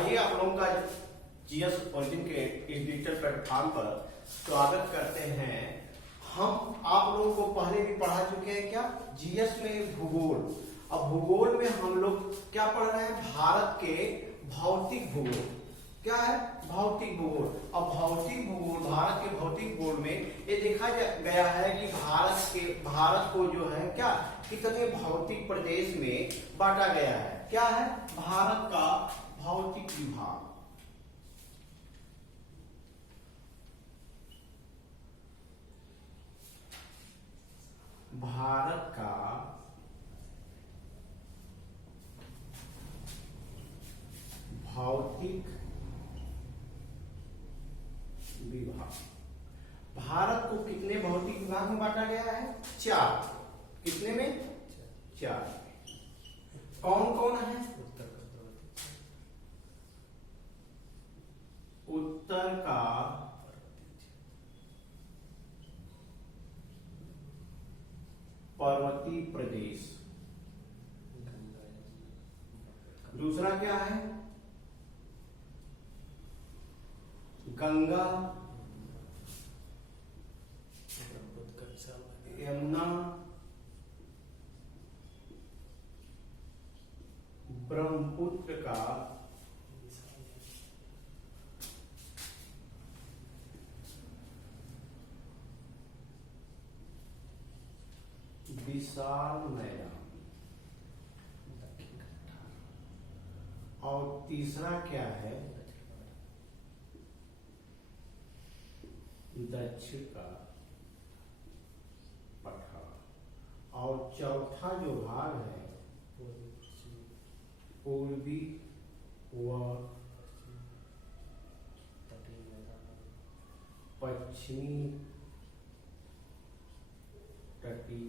आइए आप लोगों का जीएस ओरिजिन के इस डिजिटल प्लेटफॉर्म पर स्वागत करते हैं। हम आप लोगों को पहले भी पढ़ा चुके हैं क्या, जीएस में भूगोल। अब भूगोल में हम लोग क्या पढ़ रहे हैं, भारत के भौतिक भूगोल। क्या है, भौतिक भूगोल। अब भौतिक भूगोल, भारत के भौतिक भूगोल में ये देखा गया है कि भारत को जो है क्या कितने भौतिक प्रदेश में बांटा गया है। क्या है, भारत का भौतिक विभाग। भारत का भौतिक विभाग। भारत को कितने भौतिक विभाग में बांटा गया है, 4। कितने में, 4। कौन कौन है, उत्तर का पर्वतीय प्रदेश, दूसरा क्या है, गंगा यमुना ब्रह्मपुत्र का विशाल मैदान, और तीसरा क्या है, दक्षिण का पठार, और चौथा जो भाग है पूर्वी व पश्चिमी तटीय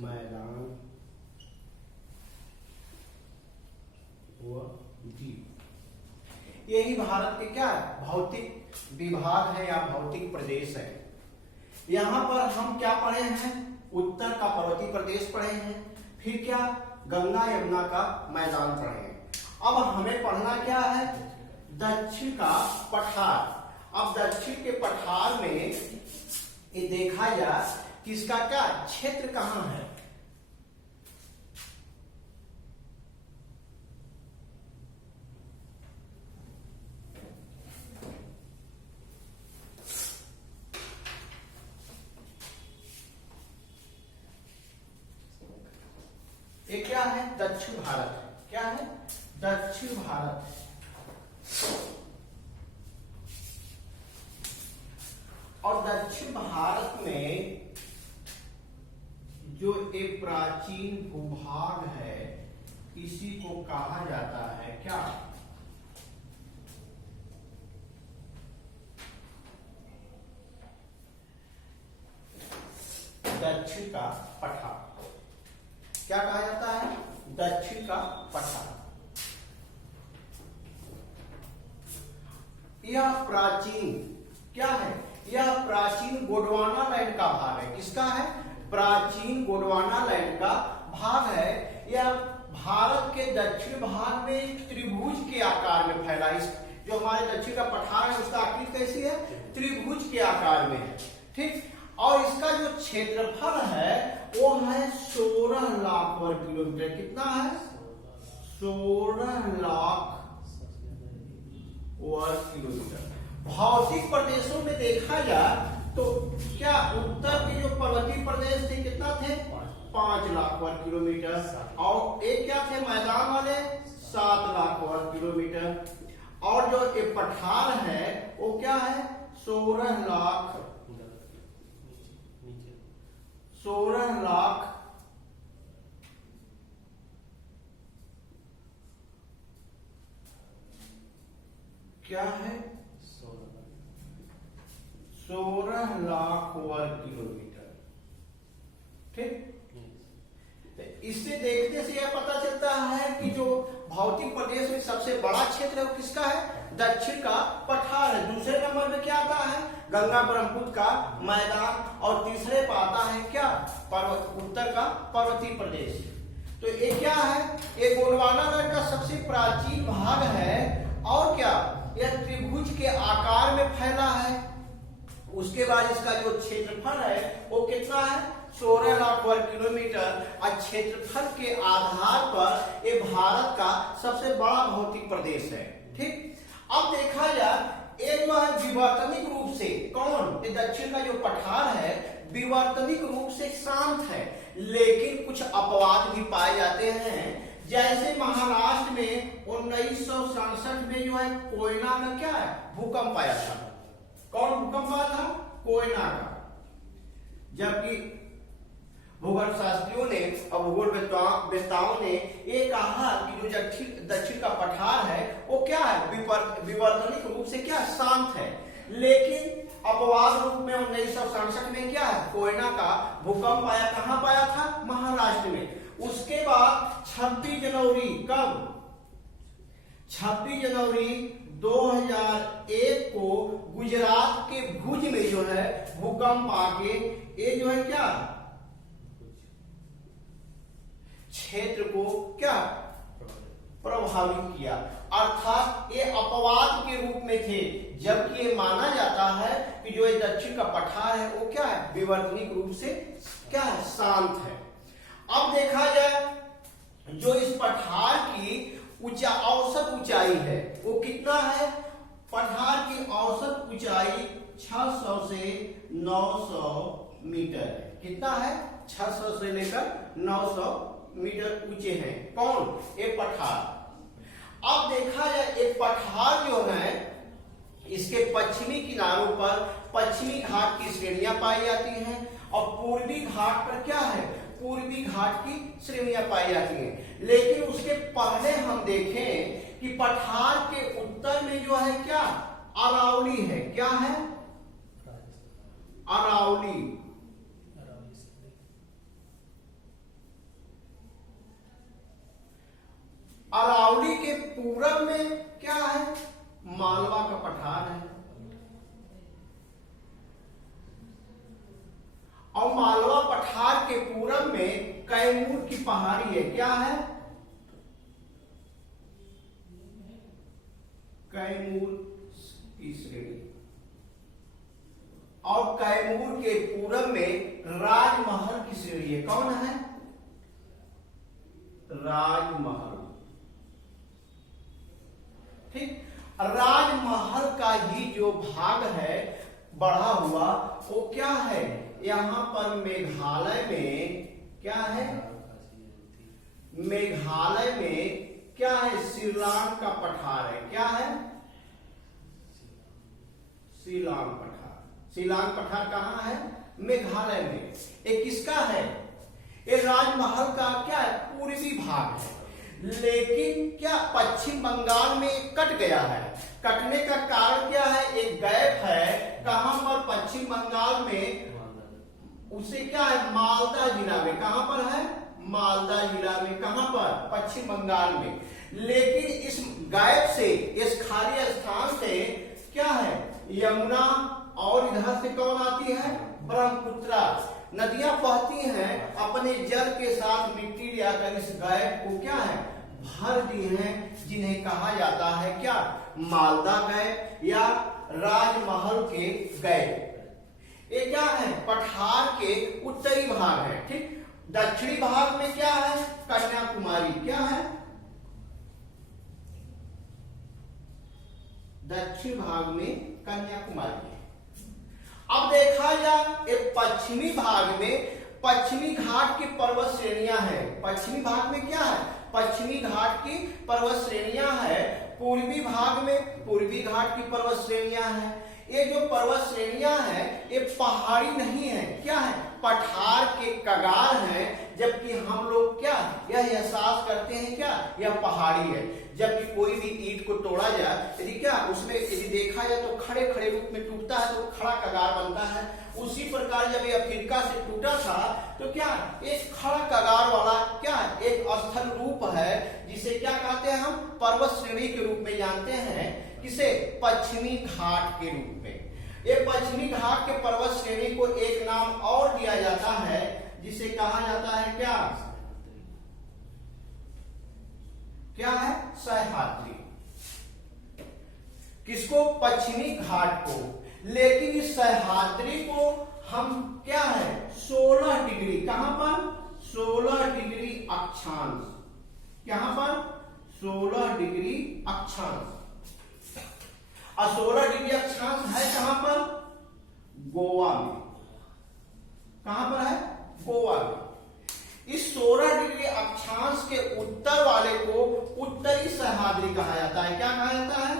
मैदान व द्वीप। यही भारत के क्या भौतिक विभाग है या भौतिक प्रदेश है। यहां पर हम क्या पढ़े हैं, उत्तर का पर्वतीय प्रदेश पढ़े हैं, फिर क्या गंगा यमुना का मैदान पढ़े हैं। अब हमें पढ़ना क्या है, दक्षिण का पठार। अब दक्षिण के पठार में ये देखा जाए कि इसका क्या क्षेत्र कहां है। ये क्या है, दक्षिण भारत है। क्या है, दक्षिण भारत है। और दक्षिण भारत में जो एक प्राचीन भूभाग है इसी को कहा जाता है क्या, दक्षिण का पठार। क्या कहा जाता है, दक्षिण का पठार। यह प्राचीन क्या है, यह प्राचीन गोंडवाना लैंड का भाग है। किसका है, प्राचीन गोंडवाना लैंड का भाग है। यह भारत के दक्षिण भाग में त्रिभुज के आकार में फैला। इस जो हमारे दक्षिण का पठार है उसका आकृति कैसी है, त्रिभुज के आकार में है। ठीक, और इसका जो क्षेत्रफल है वो है 16 लाख वर्ग किलोमीटर। कितना है, 16 लाख वर्ग किलोमीटर। भौतिक प्रदेशों में देखा जाए तो क्या उत्तर के जो पर्वतीय प्रदेश थे कितना थे, 5 लाख वर्ग किलोमीटर, और एक क्या थे मैदान वाले 7 लाख वर्ग किलोमीटर, और जो एक पठार है वो क्या है 16 लाख क्या है, 16 लाख वर्ग किलोमीटर। ठीक, इससे देखने से यह पता चलता है कि जो भौतिक प्रदेश में सबसे बड़ा क्षेत्र है वो किसका है, दक्षिण का पठार है। दूसरे नंबर में क्या आता है, गंगा ब्रह्मपुत्र का मैदान, और तीसरे पर आता है क्या, उत्तर का पर्वतीय प्रदेश। तो ये क्या है, ये गोंडवाना नहर का सबसे प्राचीन भाग है और क्या यह त्रिभुज के आकार में फैला है। उसके बाद इसका जो क्षेत्रफल है वो कितना है, 16 लाख वर्ग किलोमीटर। और क्षेत्रफल के आधार पर ये भारत का सबसे बड़ा भौतिक प्रदेश है। ठीक, अब देखा जाए ये जो है विवर्तनिक रूप से कौन, ये दक्षिण का जो पठार है विवर्तनिक रूप से शांत है, लेकिन कुछ अपवाद भी पाए जाते हैं। जैसे महाराष्ट्र में 1967 में जो है कोयना में क्या है भूकंप आया था। कौन भूकंप आया था, कोयना का। जबकि भूगोल शास्त्रियों ने और भूगोल वेत्ताओं ने ये कहा कि जो दक्षिण का पठार है वो क्या है विवर्तनिक रूप से क्या शांत है, लेकिन अपवाद रूप में 1967 में क्या है कोयना का भूकंप आया। कहां पाया था, महाराष्ट्र में। उसके बाद 26 जनवरी कब, 26 जनवरी 2001 को गुजरात के भुज में जो है भूकंप आके ये जो है क्या क्षेत्र को क्या प्रभावित किया। अर्थात ये अपवाद के रूप में थे, जबकि ये माना जाता है कि जो ये दक्षिण का पठार है वो क्या है विवर्तनिक रूप से क्या है शांत है। अब देखा जाए जो इस पठार की औसत ऊंचाई है वो कितना है, पठार की औसत ऊंचाई 600 से 900 मीटर है। कितना है, 600 से लेकर 900 मीटर ऊंचे हैं। कौन, ये पठार। अब देखा जाए एक पठार जो है इसके पश्चिमी किनारों पर पश्चिमी घाट की श्रेणियां पाई जाती हैं और पूर्वी घाट पर क्या है पूर्वी घाट की श्रेणियां पाई जाती हैं। लेकिन उसके पहले हम देखें कि पठार के उत्तर में जो है क्या अरावली है। क्या है, अरावली। अरावली के पूरब में क्या है, मालवा का पठार है। और मालवा पठार के पूरब में कैमूर की पहाड़ी है। क्या है, कैमूर की श्रेणी। और कैमूर के पूरब में राजमहल की श्रेणी है। कौन है, राजमहल। ठीक, राजमहल का ही जो भाग है बढ़ा हुआ वो क्या है, यहां पर मेघालय में क्या है, मेघालय में क्या है शिलांग का पठार है। क्या है, शिलांग पठार। शिलांग पठार कहां है, मेघालय में। ये किसका है, ये राजमहल का क्या है पूर्वी भाग है। लेकिन क्या पश्चिम बंगाल में कट गया है। कटने का कारण क्या है, एक गैप है। कहां पर, पश्चिम बंगाल में, उसे क्या है मालदा जिला में। कहां पर है, मालदा जिला में। कहां पर, पश्चिम बंगाल में। लेकिन इस गैप से, इस खाली स्थान से क्या है यमुना और इधर से कौन आती है, ब्रह्मपुत्रा नदियां बहती हैं, अपने जल के साथ मिट्टी ले आकर इस गैप को क्या है भर दी हैं, जिन्हें कहा जाता है क्या मालदा गैप या राजमहल के गैप। ये क्या है पठार के उत्तरी भाग है। ठीक, दक्षिणी भाग में क्या है कन्याकुमारी। क्या है, दक्षिण भाग में कन्याकुमारी है। अब देखा जाए पश्चिमी भाग में पश्चिमी घाट की पर्वत श्रेणियां हैं। पश्चिमी भाग में क्या है, पश्चिमी घाट की पर्वत श्रेणियां हैं। पूर्वी भाग में पूर्वी घाट की पर्वत श्रेणियां हैं। ये जो पर्वत श्रेणियां हैं ये पहाड़ी नहीं है, क्या है पठार के कगार हैं। जबकि हम लोग क्या यह एहसास करते हैं क्या यह पहाड़ी है। जबकि कोई भी ईंट को तोड़ा जाए यदि क्या उसमें यदि देखा जाए तो खड़े खड़े रूप में टूटता है तो खड़ा कगार बनता है। उसी प्रकार जब ये अफ्रीका से टूटा था तो क्या एक खड़ा कगार वाला क्या एक स्थल रूप है, जिसे क्या कहते हैं हम पर्वत श्रेणी के रूप में जानते हैं। किसे, पश्चिमी घाट के रूप में। ये पश्चिमी घाट के पर्वत श्रेणी को एक नाम और दिया जाता है जिसे कहा जाता है क्या क्या है? सह्याद्री। किसको? पश्चिमी घाट को। लेकिन इस सह्याद्री को हम क्या है 16 डिग्री, कहां पर 16 डिग्री अक्षांश, कहां पर 16 डिग्री अक्षांश। और 16 डिग्री अक्षांश है कहां पर? गोवा में। कहां पर है? गोवा में। इस 16 डिग्री अक्षांश के उत्तर वाले को उत्तरी सह्याद्री कहा जाता है। क्या कहा जाता है?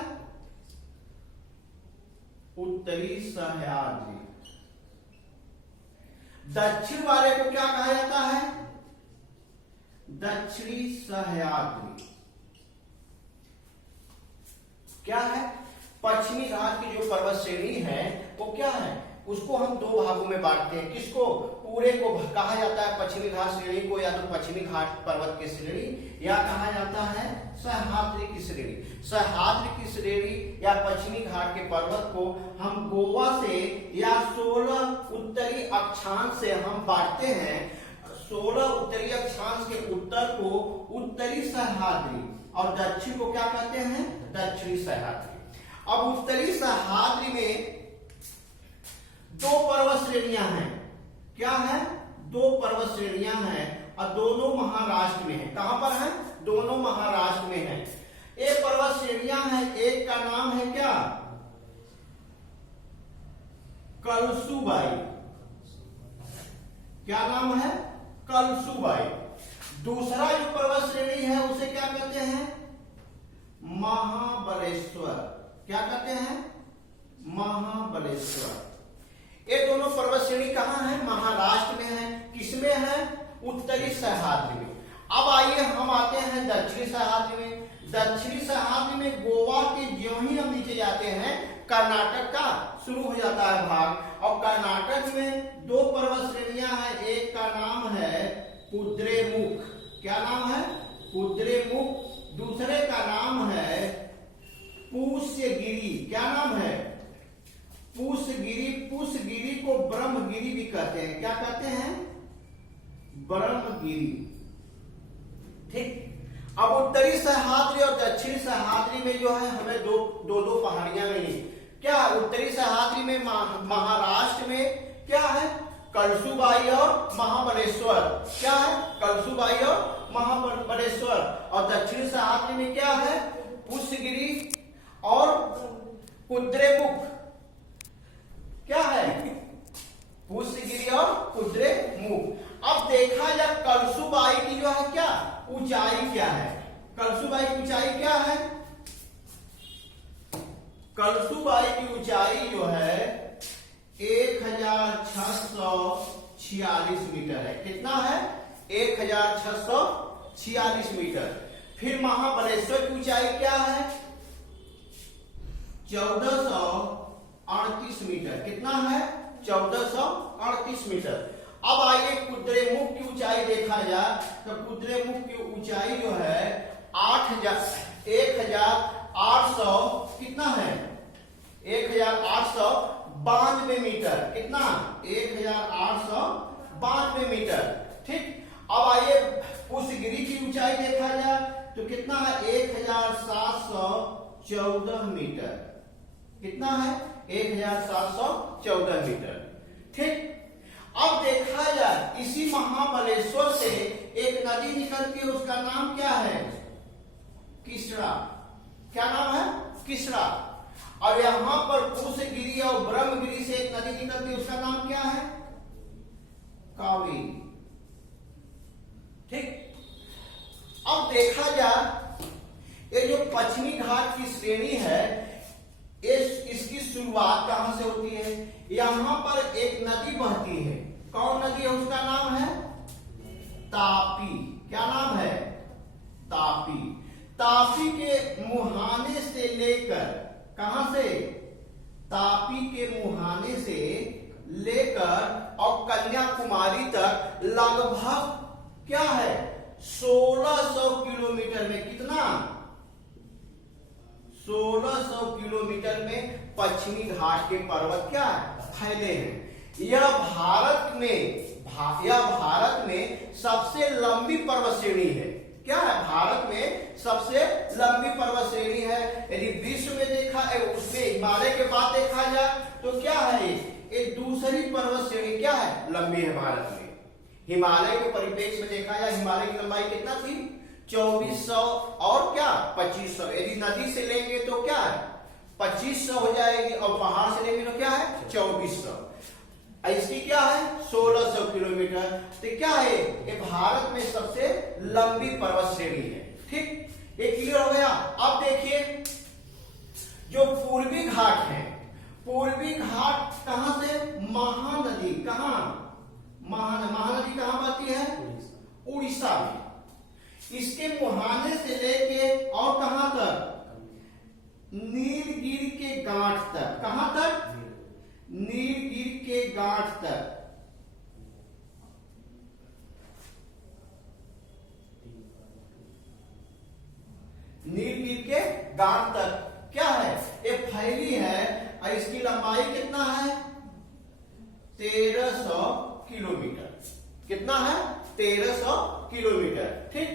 उत्तरी सह्याद्री। दक्षिण वाले को क्या कहा जाता है? दक्षिणी सह्याद्री। क्या है? पश्चिमी घाट की जो पर्वत श्रेणी है वो क्या है? उसको हम दो भागों में बांटते हैं। किसको? पूरे को कहा जाता है पश्चिमी घाट श्रेणी को, या तो पश्चिमी घाट पर्वत की श्रेणी, या कहा जाता है सह्याद्री की श्रेणी। सह्याद्री की श्रेणी या पश्चिमी घाट के पर्वत को हम गोवा से या 16 उत्तरी अक्षांश से हम बांटते हैं। 16 उत्तरी अक्षांश के उत्तर को उत्तरी सह्याद्री और दक्षिण को क्या कहते हैं? दक्षिणी सह्याद्री। अब उत्तरी सह्याद्री में दो पर्वत श्रेणियां हैं। क्या है? दो पर्वत श्रेणियां हैं और दोनों महाराष्ट्र में है। कहां पर है? दोनों महाराष्ट्र में है। एक पर्वत श्रेणियां हैं, एक का नाम है क्या? कलसुबाई। क्या नाम है? कलसुबाई। दूसरा जो पर्वत श्रेणी है उसे क्या कहते हैं? महाबलेश्वर। क्या कहते हैं? महाबलेश्वर। ये दोनों पर्वत श्रेणी कहां है? महाराष्ट्र में है। किसमें है? उत्तरी सह्याद्री में। अब आइए हम आते हैं दक्षिणी सह्याद्री में। दक्षिणी सह्याद्री में गोवा के ज्यों ही हम नीचे जाते हैं कर्नाटक का शुरू हो जाता है भाग। और कर्नाटक में दो पर्वत श्रेणियां हैं। एक का नाम है कुद्रेमुख। क्या नाम है? कुद्रेमुख। दूसरे का नाम है पुष्यगिरी। क्या नाम है? पुष्यगिरी। पुष्यगिरी को ब्रह्मगिरी भी कहते हैं। क्या कहते हैं? ब्रह्मगिरी। ठीक। अब उत्तरी सह्याद्री और दक्षिणी सह्याद्री में जो है हमें दो पहाड़ियां मिली। क्या? उत्तरी सह्याद्री में महाराष्ट्र में क्या है? कलसुबाई और महाबलेश्वर। क्या है? कलसुबाई और महाबलेश्वर। और दक्षिणी सह्याद्री में क्या है? पुष्यगिरी और कुद्रेमुख। क्या है? पुष्यगिरी और कुद्रेमुख। अब देखा जाए कलसुबाई की जो है क्या ऊंचाई क्या है? कलसुबाई की ऊंचाई क्या है? कलसुबाई की ऊंचाई जो है 1646 मीटर है। कितना है? 1646 मीटर। फिर महाबलेश्वर की ऊंचाई क्या है? 1438 मीटर। कितना है? 1438 मीटर। अब आइए कुद्रेमुख की ऊंचाई देखा जाए तो कुद्रेमुख की ऊंचाई जो है 1800 कितना है? 1892 मीटर। कितना? 1892 मीटर। ठीक। अब आइए पुष्यगिरी की ऊंचाई देखा जाए तो कितना है? 1714 मीटर। कितना है? 1714 मीटर। ठीक। अब देखा जाए इसी महाबलेश्वर से एक नदी निकलती है, उसका नाम क्या है? किसरा। क्या नाम है? किसरा। और यहां पर पुष्यगिरी और ब्रह्मगिरी से एक नदी निकलती है, उसका नाम क्या है? कावेरी। ठीक। अब देखा जाए ये जो पश्चिमी घाट की श्रेणी है इसकी शुरुआत कहां से होती है? यहां पर एक नदी बहती है। कौन नदी है? उसका नाम है तापी। क्या नाम है? तापी। तापी के मुहाने से लेकर, कहां से? तापी के मुहाने से लेकर और कन्याकुमारी तक लगभग क्या है? 1600 किलोमीटर में। कितना? 1600 किलोमीटर में पश्चिमी घाट के पर्वत क्या फैले हैं। यह भारत में सबसे लंबी पर्वत श्रेणी है। क्या है, भारत में सबसे लंबी पर्वत श्रेणी है। यदि विश्व में देखा उसमें हिमालय के बाद देखा जाए तो क्या है, ये दूसरी पर्वत श्रेणी क्या है, लंबी है भारत में। हिमालय के परिप्रेक्ष्य में देखा जाए, हिमालय की लंबाई कितना थी, 2400 और क्या 2500। यदि नदी से लेंगे तो क्या है 2500 हो जाएगी, और पहाड़ से लेंगे तो क्या है 2400। इसकी क्या है 1600 किलोमीटर। तो क्या है, ये भारत में सबसे लंबी पर्वत श्रेणी है। ठीक, ये क्लियर हो गया। अब देखिए जो पूर्वी घाट है, पूर्वी घाट कहां से, महानदी, कहां महानदी कहां बहती है, उड़ीसा में। इसके मुहाने से लेके और कहां तक, नीलगिरी के गांठ तक। कहां तक, नीलगिरी के गांठ तक। नीलगिरी के गांठ तक क्या है, ये फैली है, और इसकी लंबाई कितना है 1300 किलोमीटर। कितना है 1300 किलोमीटर। ठीक,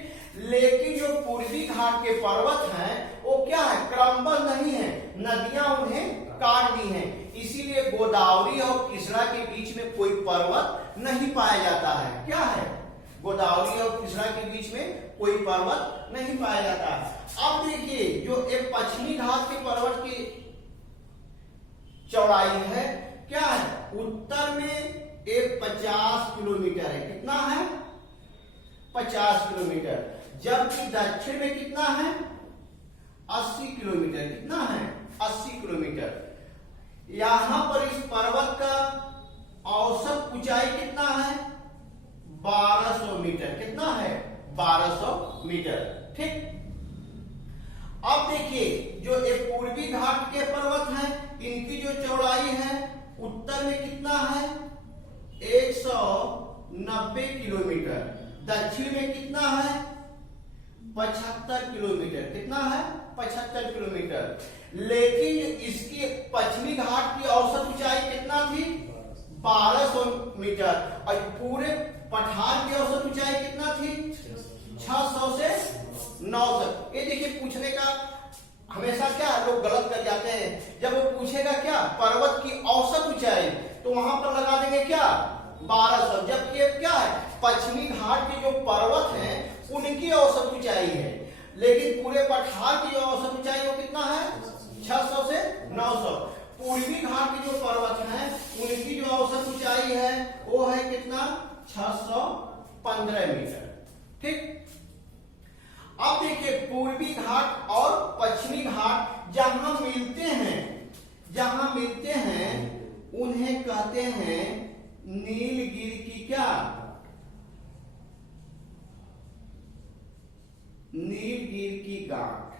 लेकिन जो पूर्वी घाट के पर्वत हैं वो क्या है, क्रमबद्ध नहीं है, नदियां उन्हें काट दी हैं, इसीलिए गोदावरी और कृष्णा के बीच में कोई पर्वत नहीं पाया जाता है। क्या है, गोदावरी और कृष्णा के बीच में कोई पर्वत नहीं पाया जाता है। अब देखिए जो एक पश्चिमी घाट के पर्वत की चौड़ाई है, क्या है, उत्तर में एक 50 किलोमीटर है। कितना है 50 किलोमीटर। जबकि दक्षिण में कितना है 80 किलोमीटर। कितना है 80 किलोमीटर। यहां पर इस पर्वत का औसत ऊंचाई कितना है 1200 मीटर। कितना है 1200 मीटर। ठीक, अब देखिए जो एक पूर्वी घाट के पर्वत हैं, इनकी जो चौड़ाई है उत्तर में कितना है 190 किलोमीटर, दक्षिण में कितना है 75 किलोमीटर। कितना है 75 किलोमीटर। लेकिन इसकी पश्चिमी घाट की औसत ऊंचाई कितना थी 1200 मीटर, और पूरे पठार की औसत ऊंचाई कितना थी 600 से 900। ये देखिए पूछने का हमेशा क्या लोग गलत कर जाते हैं, जब वो पूछेगा क्या पर्वत की औसत ऊंचाई तो वहां पर लगा देंगे क्या 1200, जबकि ये क्या है पश्चिमी घाट के जो पर्वत हैं उनकी औसत ऊंचाई है, लेकिन पूरे पठार की जो औसत ऊंचाई वो कितना है 600 से 900। पूर्वी घाट के जो पर्वत हैं उनकी जो औसत ऊंचाई है वो है कितना 615 मीटर। ठीक, अब देखिए पूर्वी घाट और पश्चिमी घाट जहां मिलते हैं उन्हें कहते हैं नीलगिरी की क्या, नीलगिरी की गांठ।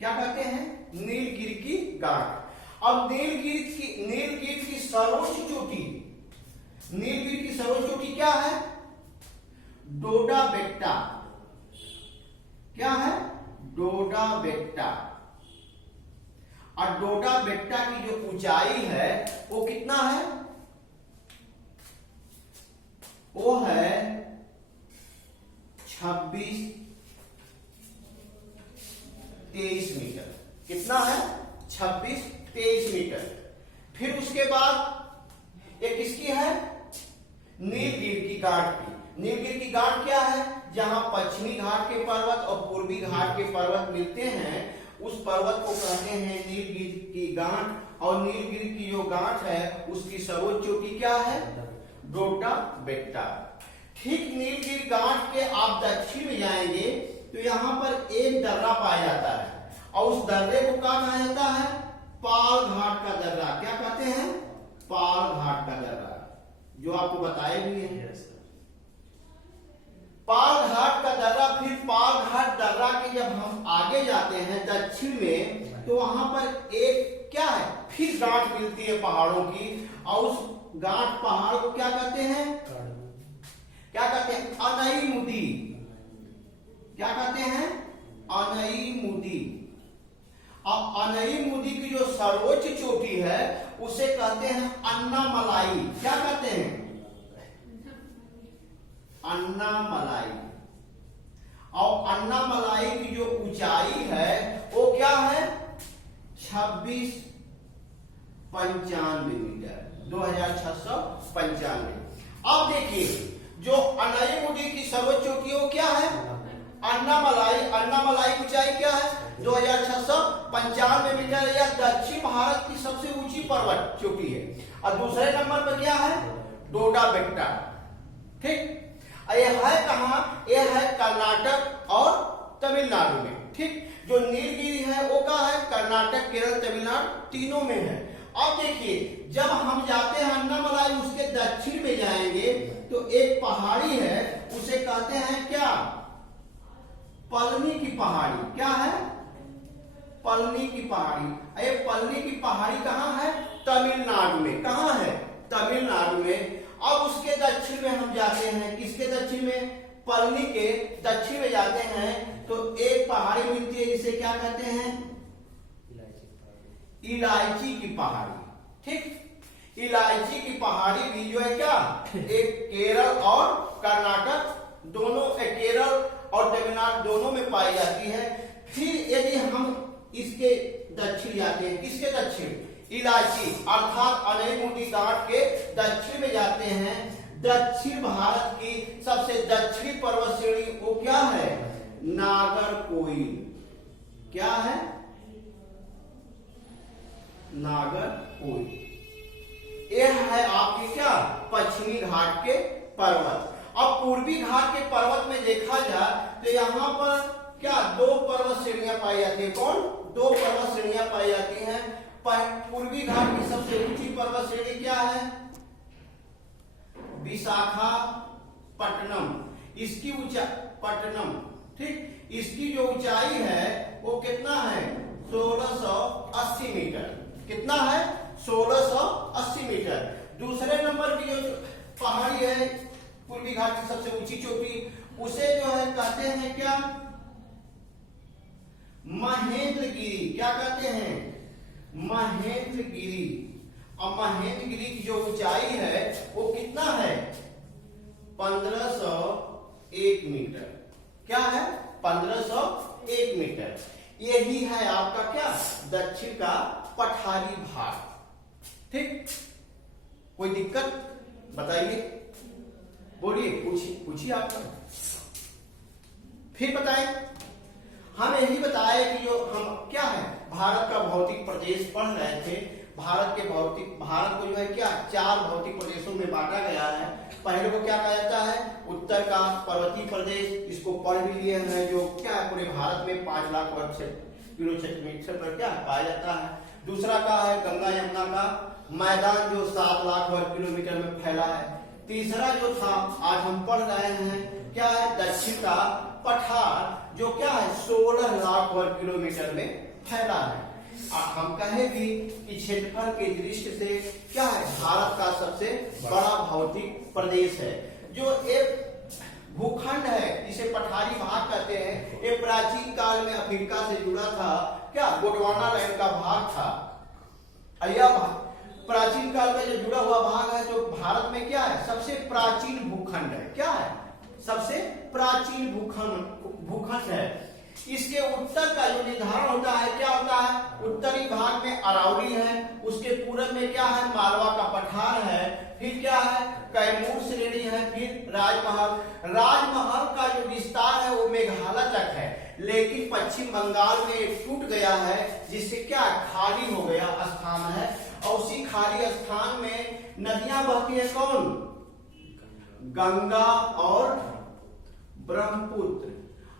क्या कहते हैं नीलगिरी की गांठ। अब नीलगिरी की सर्वोच्च चोटी, नीलगिरी की सर्वोच्च चोटी क्या है डोडा बेट्टा। क्या है डोडा बेट्टा। और डोडा बेट्टा की जो ऊंचाई है वो कितना है, वो है 26-23 मीटर। कितना है 26-23 मीटर। फिर उसके बाद एक किसकी है नीलगिरी की गांठ की। नीलगिरी की गांठ क्या है, जहां पश्चिमी घाट के पर्वत और पूर्वी घाट के पर्वत मिलते हैं उस पर्वत को कहते हैं नीलगिरी की गांठ। और नीलगिरी की जो गांठ है उसकी सर्वोच्च चोटी क्या है डोडा बेट्टा। ठीक नीलगिरी गांठ के आप दक्षिण में जाएंगे तो यहाँ पर एक दर्रा पाया जाता है, और उस दर्रे को क्या कहा जाता है पाल घाट का दर्रा। क्या कहते हैं पाल घाट का दर्रा, जो आपको बताए भी है। पाल घाट का दर्रा। फिर पाल घाट दर्रा के जब हम आगे जाते हैं दक्षिण में तो वहां पर एक क्या है फिर गांठ मिलती है पहाड़ों की, और उस गांठ पहाड़ को क्या कहते हैं, क्या कहते हैं अनईमुदी। क्या कहते हैं अनईमुदी। अब अनईमुदी की जो सर्वोच्च चोटी है उसे कहते हैं अन्नामलाई। क्या कहते हैं अन्नामलाई। मीटर, 2695। अब देखिए जो अनाईमुडी की सर्वोच्च चोटी वो क्या है, अन्नामलाई। अन्नामलाई की ऊंचाई क्या है, 2695 मीटर। यह दक्षिण भारत की सबसे ऊंची पर्वत चोटी है। और दूसरे नंबर पर क्या है, डोडा बेट्टा। ठीक, यह है कहां, यह है कर्नाटक और तमिलनाडु में। ठीक, जो नीलगिरी है वो कहाँ है, कर्नाटक, केरल, तमिलनाडु तीनों में है। अब देखिए जब हम जाते हैं अन्नामलाई, उसके दक्षिण में जाएंगे तो एक पहाड़ी है, उसे कहते हैं क्या, पलनी की पहाड़ी। क्या है, पलनी की पहाड़ी। ये पलनी की पहाड़ी कहाँ है, तमिलनाडु में। कहाँ है, तमिलनाडु में। अब उसके दक्षिण में हम जाते हैं, किसके दक्षिण में, पलनी के दक्षिण में जाते हैं तो एक पहाड़ी मिलती है, जिसे क्या कहते हैं, इलायची की पहाड़ी। ठीक, इलायची की पहाड़ी भी जो है क्या, एक केरल और कर्नाटक दोनों, केरल और तमिलनाडु दोनों में पाई जाती है। फिर यदि हम इसके दक्षिण जाते हैं, किसके दक्षिण, इलायची अर्थात अनाईमुडी घाट के दक्षिण में जाते हैं। दक्षिण भारत की सबसे दक्षिणी पर्वत श्रेणी वो क्या है, नागरकोइल। क्या है, नागरकोइल। यह है आपके क्या, पश्चिमी घाट के पर्वत। अब पूर्वी घाट के पर्वत में देखा जाए तो यहाँ पर क्या, दो पर्वत श्रेणियां पाई जाती है। कौन, दो पर्वत श्रेणियां पाई जाती हैं। पूर्वी घाट की सबसे ऊंची पर्वत श्रेणी क्या है, विशाखापट्टनम। इसकी ऊंचाई, पट्टनम, ठीक, इसकी जो ऊंचाई है वो कितना है, 1680 मीटर। कितना है, 1680 मीटर। दूसरे नंबर की जो पहाड़ी है पूर्वी घाट की सबसे ऊंची चोटी, उसे जो है कहते हैं क्या, महेंद्रगिरी। क्या कहते हैं, महेंद्रगिरी। और महेंद्रगिरी की जो ऊंचाई है वो कितना है, 1501 मीटर। क्या है, 1501 मीटर। यही है आपका क्या, दक्षिण का पठारी भाग। ठीक, कोई दिक्कत बताइए, बोलिए, पूछिए आपका, फिर बताएं। हम यही बताए कि जो हम क्या है, भारत का भौतिक प्रदेश पढ़ रहे थे। भारत को जो है क्या, 4 भौतिक प्रदेशों में बांटा गया है। पहले को क्या कहा जाता है, उत्तर का पर्वतीय प्रदेश, इसको पढ़ भी लिए हैं, जो क्या है पूरे भारत में 5 लाख वर्ग किलोमीटर पर क्या पाया जाता है। दूसरा का है गंगा यमुना का मैदान, जो 7 लाख वर्ग किलोमीटर में फैला है। तीसरा जो था आज हम पढ़ रहे हैं, क्या है, दक्षिण का पठार, जो क्या है 16 लाख वर्ग किलोमीटर में फैला है। हम कहे भी कि क्षेत्रफल के दृष्टि से क्या है, भारत का सबसे बड़ा भौतिक प्रदेश है। जो एक भूखंड है जिसे पठारी भाग कहते हैं, ये प्राचीन काल में अफ्रीका से जुड़ा था। क्या, गोंडवाना लैंड का भाग था। यह प्राचीन काल में जो जुड़ा हुआ भाग है, जो भारत में क्या है, सबसे प्राचीन भूखंड है। क्या है, सबसे प्राचीन भूखंड है। इसके उत्तर का जो निर्धारण होता है, क्या होता है, उत्तरी भाग में अरावली है, उसके पूरब में क्या है, मालवा का पठार है, फिर क्या है, कैमूर श्रेणी है, फिर राजमहल। राजमहल का जो विस्तार है वो मेघालय तक है, लेकिन पश्चिम बंगाल में टूट गया है, जिससे क्या खाली हो गया स्थान है। और उसी खाली स्थान में नदियां बहती है, कौन, गंगा और ब्रह्मपुत्र।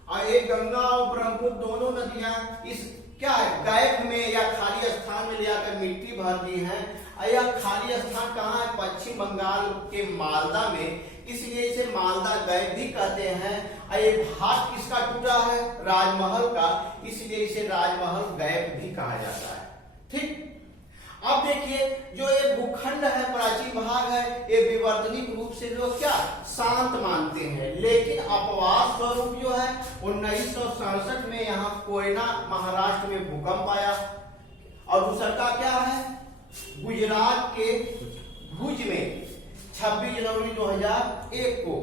और ये गंगा और ब्रह्मपुत्र दोनों नदियां इस क्या है, गैप में या खाली स्थान में ले जाकर मिट्टी भरती हैं। यह खाली स्थान कहाँ है, पश्चिम बंगाल के मालदा में, इसलिए इसे मालदा गैप भी कहते हैं। ये भाग किसका टूटा है, राजमहल का, इसलिए इसे राजमहल गैप भी कहा जाता है। ठीक, अब देखिए जो ये भूखंड है, प्राचीन भाग है, ये विवर्तनिक रूप से लोग क्या शांत मानते हैं, लेकिन अपवाद स्वरूप जो है 1967 में यहाँ कोयना महाराष्ट्र में भूकंप आया। और दूसरा का क्या है, गुजरात के भुज में 26 जनवरी 2001 को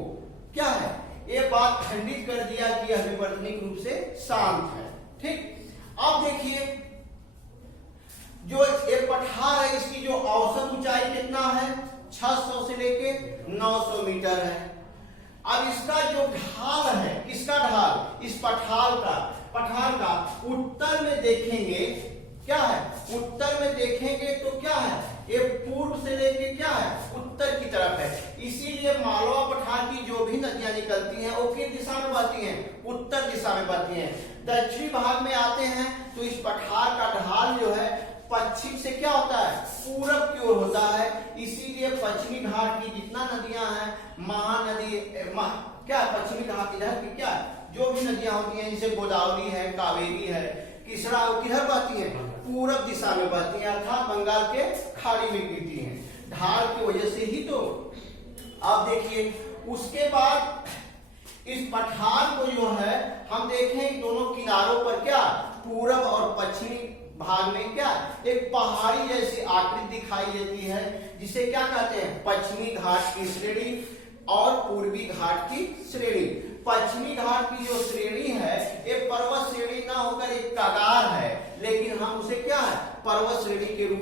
क्या है, ये बात खंडित कर दिया कि यह विवर्तनिक रूप से शांत है। ठीक, अब देखिए जो एक पठार है इसकी जो औसत ऊंचाई कितना है 600 से लेके 900 मीटर है। अब इसका जो ढाल है, किसका ढाल, इस पठार का उत्तर में देखेंगे क्या है, उत्तर में देखेंगे तो क्या है, ये पूर्व से लेके क्या है उत्तर की तरफ है। इसीलिए मालवा पठार की जो भी नदियां निकलती हैं वो किस दिशा में बहती हैं, उत्तर दिशा में बहती हैं। दक्षिणी भाग में आते हैं तो इस पठार का ढाल जो है पश्चिम से क्या होता है, पूरब की ओर होता है। इसीलिए पश्चिमी घाट की जितना नदियां हैं, महानदी क्या पश्चिमी घाट इधर की क्या जो भी नदियां होती हैं, जैसे गोदावरी है, कावेरी है, किसरा किधर बहती है, पूरब दिशा में बहती है, अर्थात बंगाल के खाड़ी में गिरती हैं। ढाल की वजह से ही तो आप देखिए। उसके बाद इस पठार को जो है हम देखें दोनों किनारों पर क्या पूरब और पश्चिमी भाग में क्या एक पहाड़ी जैसी आकृति दिखाई देती है, जिसे क्या कहते हैं, पश्चिमी घाट की श्रेणी और पूर्वी घाट की श्रेणी। पश्चिमी घाट की जो श्रेणी है ये पर्वत श्रेणी ना होकर एक कगार है, लेकिन हम उसे क्या है पर्वत श्रेणी के रूप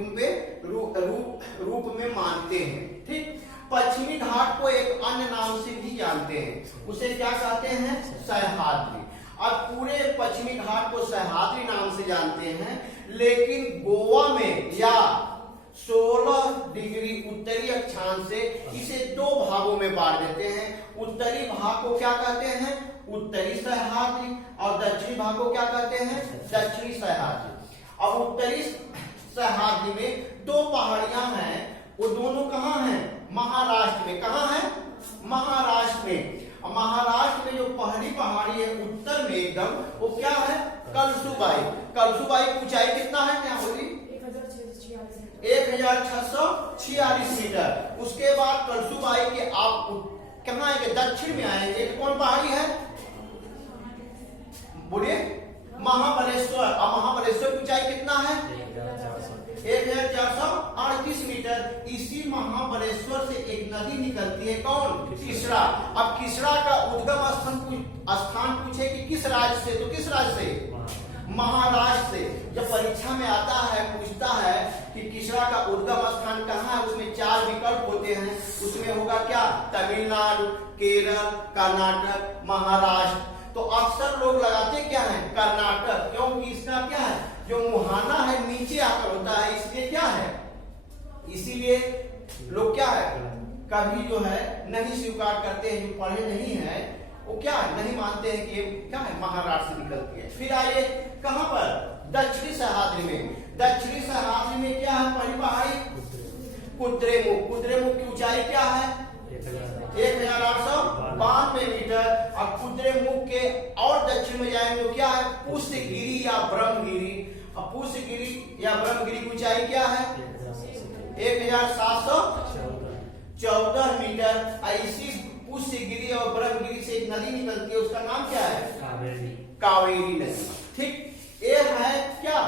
में मानते हैं। ठीक, पश्चिमी घाट को एक अन्य नाम से भी जानते हैं, उसे क्या कहते हैं, सह्याद्री। और पूरे पश्चिमी घाट को सह्याद्री नाम से जानते हैं, लेकिन गोवा में या 16 डिग्री उत्तरी अक्षांश से इसे दो भागों में बांट देते हैं। उत्तरी भाग को क्या कहते हैं, उत्तरी सह्याद्री, और दक्षिणी भाग को क्या कहते हैं, दक्षिणी सह्याद्री। अब उत्तरी सह्याद्री में दो पहाड़ियां हैं, वो दोनों कहाँ हैं, महाराष्ट्र में। कहाँ है, महाराष्ट्र में। महाराष्ट्र में जो पहली पहाड़ी है उत्तर में एकदम, वो क्या है, कलसुबाई। कलसुबाई की ऊंचाई कितना है, क्या बोली, 1646 मीटर। उसके बाद कलसुबाई के आप कहाँ आएंगे, दक्षिण में आएंगे तो कौन पहाड़ी है, बोलिए, महाबलेश्वर। अब महाबलेश्वर की ऊंचाई कितना है, 1438 मीटर। इसी महाबलेश्वर से एक नदी निकलती है, कौन, किसरा। अब किसरा का उद्गम स्थान पूछे कि किस राज्य से, तो किस राज्य से, महाराष्ट्र से। जब परीक्षा में आता है, पूछता है कि किसरा का उद्गम स्थान कहाँ है, उसमें 4 विकल्प होते हैं। उसमें होगा क्या, तमिलनाडु, केरल, कर्नाटक, महाराष्ट्र। तो अक्सर लोग लगाते क्या है, कर्नाटक, क्योंकि इसका क्या है, जो मुहाना है नीचे आकर होता है, इसलिए क्या है, इसीलिए लोग क्या है कभी जो है नहीं स्वीकार करते हैं, जो पढ़े नहीं है वो क्या है नहीं मानते हैं कि क्या है महाराष्ट्र से निकलती है। फिर आइए कहां पर, दक्षिणी सह्याद्री में। दक्षिणी सह्याद्री में क्या है, पहली पहाड़ी कुद्रेमुख। कुद्रेमुख की ऊंचाई क्या है, 1892 मीटर। अब कुद्रेमुख के और दक्षिण में जाएंगे तो क्या है, पुष्यगिरी या ब्रह्मगिरी। अब पुष्यगिरी या ब्रह्मगिरी की ऊंचाई क्या है, 1714 मीटर। इसी पुष्यगिरी और ब्रह्मगिरी से एक नदी निकलती है, उसका नाम क्या है, कावेरी नदी। ठीक, ये है क्या,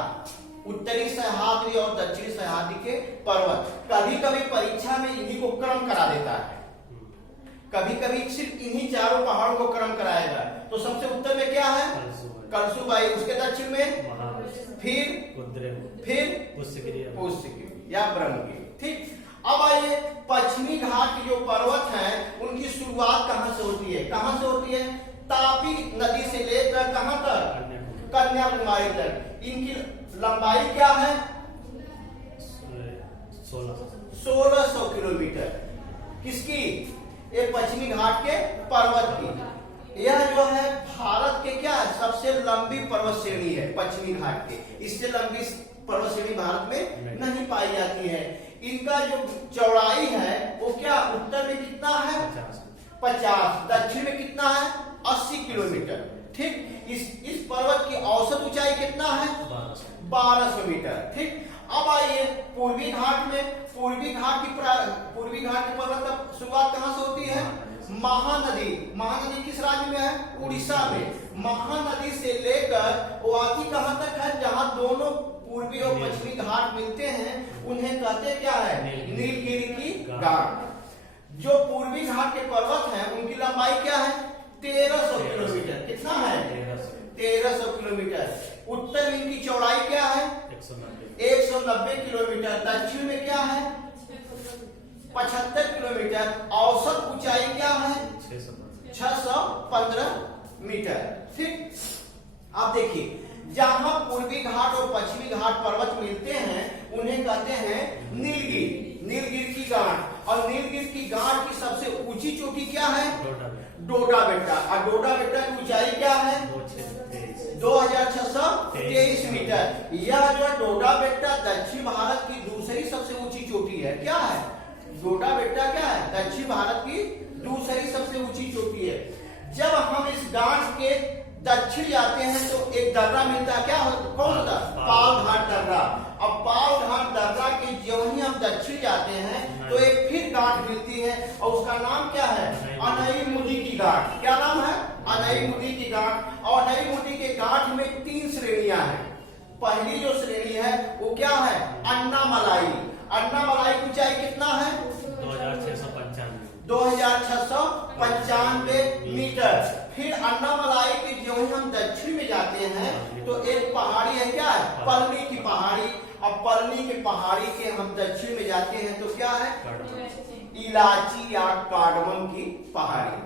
उत्तरी सह्याद्री और दक्षिणी सह्याद्री के पर्वत। कभी कभी परीक्षा में इन्हीं को क्रम करा देता है, कभी कभी सिर्फ इन्हीं चारों पहाड़ों को क्रम कराएगा। तो सबसे उत्तर में क्या है, कलसुबाई, उसके दक्षिण में फिर पुष्यगिरी या ब्रह्मगिरी। ठीक, अब आइए पश्चिमी घाट के जो पर्वत हैं उनकी शुरुआत कहां से होती है, कहां से होती है, तापी नदी से लेकर कहां तक, कन्याकुमारी तक। इनकी लंबाई क्या है, 1600 किलोमीटर। किसकी, ये पश्चिमी घाट के पर्वत की। यह जो है भारत के क्या है सबसे लंबी पर्वत श्रेणी है, पश्चिमी घाट के। इससे लंबी पर्वत श्रेणी भारत में नहीं पाई जाती है। इनका जो चौड़ाई है वो क्या, उत्तर में कितना है 50, दक्षिण में कितना है 80 किलोमीटर। ठीक, इस पर्वत की औसत ऊंचाई कितना है 1200 मीटर। ठीक, अब आइए पूर्वी घाट में। पूर्वी घाट के पर्वत का शुरुआत कहां से होती है, महानदी। महानदी किस राज्य में है, उड़ीसा में। महानदी से लेकर वो आती कहां तक है, जहां दोनों पूर्वी और पश्चिमी घाट मिलते हैं, उन्हें कहते क्या है, नीलगिरी की गांठ। जो पूर्वी घाट के पर्वत हैं उनकी लंबाई क्या है, 1300 किलोमीटर। कितना है, 1300 किलोमीटर। उत्तर में इनकी चौड़ाई क्या है, 190 किलोमीटर। दक्षिण में क्या है 75 किलोमीटर। औसत ऊंचाई क्या है 615 मीटर। ठीक, अब देखिए जहां पूर्वी घाट और पश्चिमी घाट पर्वत मिलते हैं उन्हें कहते हैं नीलगिरी। नीलगिरी की गांठ, और नीलगिरी की गांठ की सबसे ऊंची चोटी क्या है डोडा बेट्टा। और डोडा बेट्टा की ऊंचाई क्या है 2623 मीटर। यह जो डोडा बेट्टा दक्षिण भारत की दूसरी सबसे ऊंची चोटी है। क्या है डोडा बेट्टा, क्या है दक्षिण भारत की दूसरी सबसे ऊंची चोटी है। जब हम इस गांठ के दक्षिण जाते हैं तो एक दर्रा मिलता है। क्या होता, कौन होता, पाल घाट दर्रा। अब पाल घाट दर्रा के जो ही हम दक्षिण जाते हैं तो एक फिर गांठ मिलती है और उसका नाम क्या है अनईमुदी की गांठ। क्या नाम है अनईमुदी की गांठ। और अनईमुदी के गांठ में 3 श्रेणियां हैं। पहली जो श्रेणी है वो क्या है अन्नामलाई। अन्नामलाई की ऊंचाई कितना है 2695 मीटर। फिर अन्नामलाई के जो ही हम दक्षिण में जाते हैं तो एक पहाड़ी है, क्या है पलनी की पहाड़ी। अब पलनी के पहाड़ी के हम दक्षिण में जाते हैं तो क्या है इलाची या कार्डमम की पहाड़ी।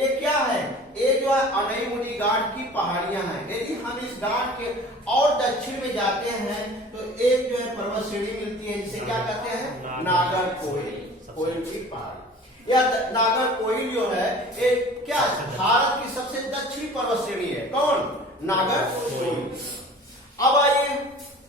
ये क्या है, ये जो है अनईमुदी गांठ की पहाड़ियां हैं। यदि हम इस गांठ के और दक्षिण में जाते हैं तो एक जो है पर्वत श्रेणी मिलती है जिसे क्या कहते हैं नागरकोइल की पहाड़ी। यह नागरकोइल जो है एक क्या भारत की सबसे दक्षिणी पर्वत श्रेणी है। कौन नागरकोइल। अब आइए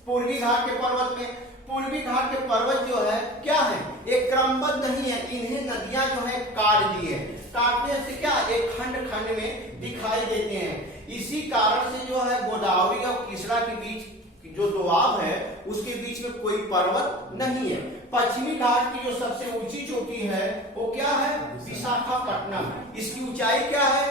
पूर्वी घाट के पर्वत में। पूर्वी घाट के पर्वत जो है क्या है एक क्रमबद्ध नहीं है। इन्हें नदियां जो है काट दी है। काटने से क्या एक खंड खंड में दिखाई देते हैं। इसी कारण से जो है गोदावरी और किसरा के बीच जो दोआब है उसके बीच में कोई पर्वत नहीं है। पश्चिमी घाट की जो सबसे ऊंची चोटी है वो क्या है विशाखापट्टनम। इसकी ऊंचाई क्या है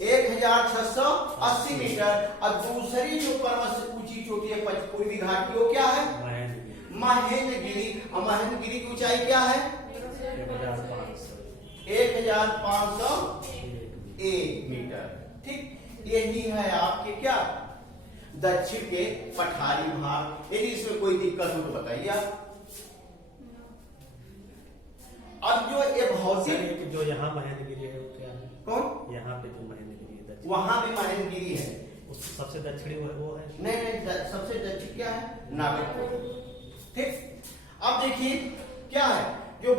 1680 मीटर। और दूसरी जो पर्वत से ऊंची चोटी है पूर्वी घाट की वो क्या है महेंद्रगिरी। और महेंद्रगिरी की ऊंचाई क्या है 1501 मीटर। ठीक, यही है आपके क्या दक्षिण के पठारी भाग। यदि इसमें कोई दिक्कत हो तो बताइए आप। अब जो ये भौतिक जो यहाँ महेंद्रगिरी है वो क्या है कौन यहाँ पे जो महेंद्रगिरी है वहां भी महेंद्रगिरी है। सबसे दक्षिणी वो है नहीं सबसे दक्षिण क्या है नागरकोइल। ठीक, अब देखिए क्या है जो